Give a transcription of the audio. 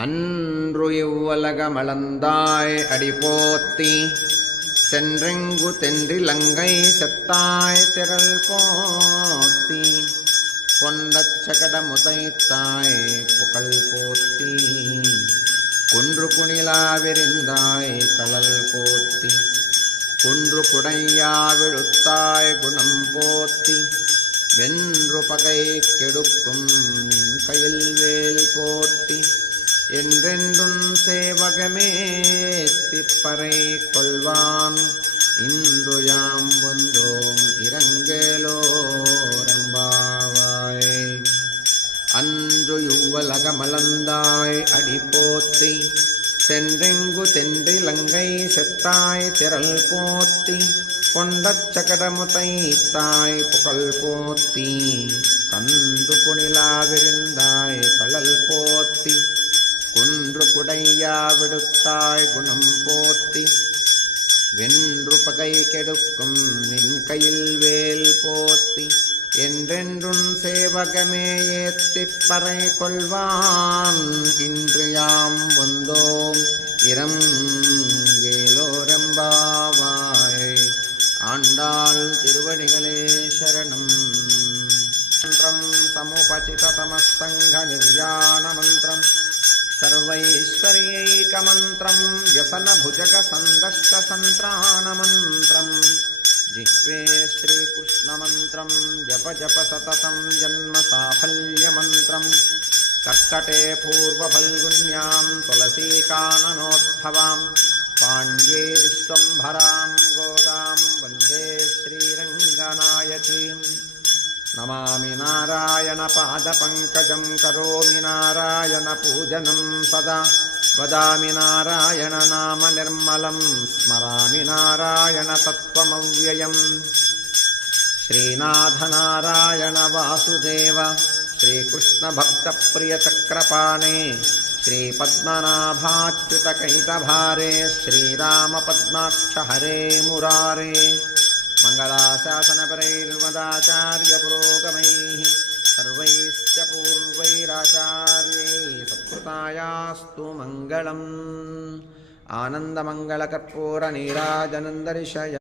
அன்று இவ்வுலகமளந்தாய் அடிபோத்தி சென்றெங்கு தென்றிலங்கை செத்தாய் திரள் போத்தி பொன்னச்சகடமுதைத்தாய் புகழ் போத்தி குன்று குணிலாவிரிந்தாய் களல் போத்தி குன்று குடையா விழுத்தாய் குணம் போத்தி வென்று பகை கெடுக்கும் நின் கையில் வேல் போத்தி என்றென்றும் சேவகமே திப்பறை கொள்வான் இன்று யாம் வந்தோம் இரங்கேலோரம்பாவாய். அன்று யுவலகமளந்தாய் அடிபோத்தி சென்றெங்கு தென்றிலங்கை செத்தாய் திரள் போத்தி பொண்டச்சகடமுதைத்தாய் புகழ் போத்தி கன்று குணிலாவிருந்தாய் களல் போத்தி குன்று குடையா விடுத்தாய் குணம் போத்தி வென்று பகை கெடுக்கும் நின் கையில் வேல் போத்தி என்றென்றும் சேவகமே ஏத்திப்பறை கொள்வான் இன்று யாம் வந்தோம் இரங்கேலோரம்பாவாய். ஆண்டாள் திருவடிகளே சரணம். மந்திரம் சமுபசிததமஸ்தங்க நிர்யாண மந்திரம் சர்வைஸ்வர்யைகமந்திரம் யசன புஜக சந்தஷ்ட சந்திராண மந்திரம் जिह्वे श्रीकृष्णमन्त्रं जप जप सततं जन्म साफल्यमन्त्रं कर्कटे पूर्वफल्गुन्यां तुलसीकाननोद्भवां पाण्ड्ये विश्वम्भरां गोदां वन्दे श्रीरङ्गनायकीं. नमामि नारायणपादपङ्कजं करोमि नारायणपूजनं सदा वदामि नारायण नाम निर्मलं स्मरामि नारायण तत्त्वमव्ययम्. श्रीनाथ नारायण वासुदेव श्रीकृष्ण भक्तप्रियचक्रपाणे श्रीपद्मनाभाच्युतकैतभारे श्रीराम पद्माक्ष हरे मुरारे. मङ्गलाशासनपरैर्मदाचार्य पुरोगमैः सर्वैश्च पूर्वैराचार्यैः सत्कृतायास्तु मङ्गलम्. आनन्दमङ्गलकर्पूरनीराजनन्दर्शय